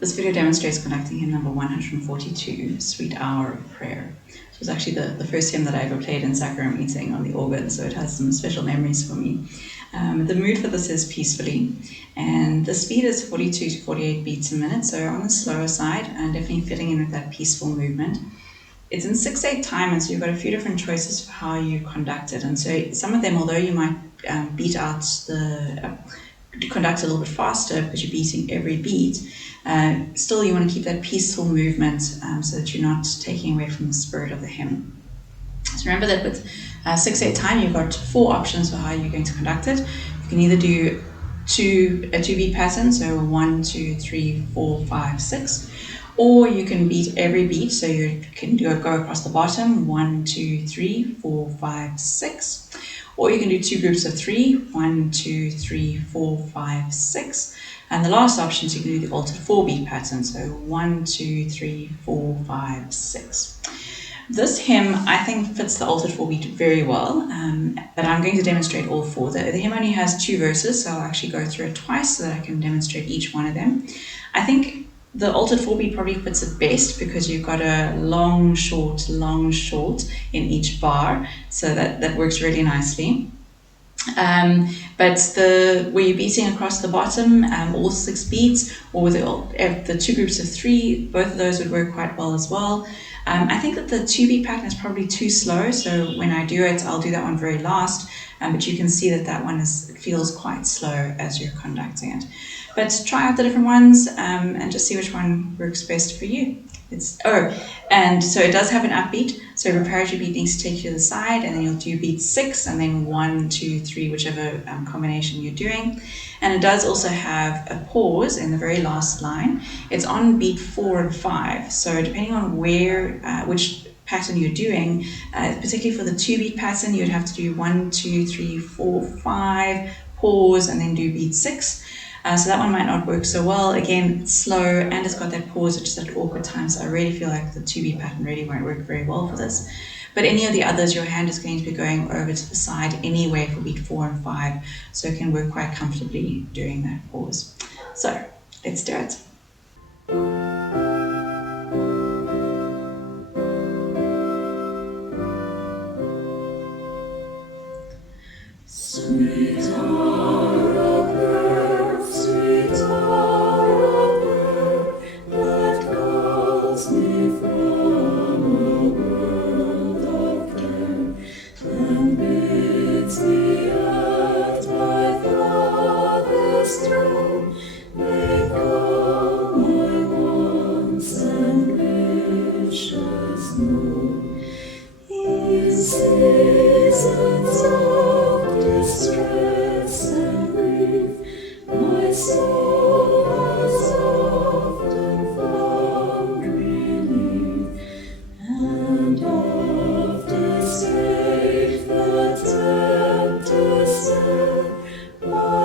This video demonstrates conducting hymn number 142, Sweet Hour of Prayer. It was actually the first hymn that I ever played in sacrament meeting on the organ, so it has some special memories for me. The mood for this is peacefully, and the speed is 42 to 48 beats a minute, so on the slower side, and definitely fitting in with that peaceful movement. It's in 6/8 time, and so you've got a few different choices for how you conduct it. And so some of them, although you might beat out the conduct a little bit faster because you're beating every beat, still you want to keep that peaceful movement so that you're not taking away from the spirit of the hymn. So remember that with 6/8 time, you've got 4 options for how you're going to conduct it. You can either do a 2-beat pattern, so 1, 2, 3, 4, 5, 6, or you can beat every beat, so you can go across the bottom, 1, 2, 3, 4, 5, 6. Or you can do 2 groups of 3, 1, 2, 3, 4, 5, 6. And the last option is you can do the altered 4-beat pattern, so 1, 2, 3, 4, 5, 6. This hymn, I think, fits the altered 4-beat very well, but I'm going to demonstrate all 4. The hymn only has 2 verses, so I'll actually go through it twice so that I can demonstrate each one of them. I think the altered 4-beat probably fits it best because you've got a long, short in each bar, so that works really nicely. But where you're beating across the bottom, all 6 beats, or the 2 groups of 3, both of those would work quite well as well. I think that the 2-beat pattern is probably too slow, so when I do it, I'll do that one very last, but you can see that one feels quite slow as you're conducting it. But try out the different ones and just see which one works best for you. And so it does have an upbeat, so preparatory beat needs to take you to the side, and then you'll do beat 6, and then 1, 2, 3, whichever combination you're doing. And it does also have a pause in the very last line. It's on beat 4 and 5, so depending on which pattern you're doing, particularly for the 2-beat pattern, you'd have to do 1, 2, 3, 4, 5, pause, and then do beat 6. So that one might not work so well. Again, it's slow and it's got that pause, which is at awkward times. So I really feel like the 2-beat pattern really won't work very well for this. But any of the others, your hand is going to be going over to the side anyway for beat 4 and 5. So it can work quite comfortably during that pause. So let's do it. Sweet hour of birth, sweet hour of birth, that calls me from a world of care, and bids me at my Father's throne make all my wants and wishes known. In seasons of distress and grief, my soul has often found relief, and oft escaped the tempter's snare by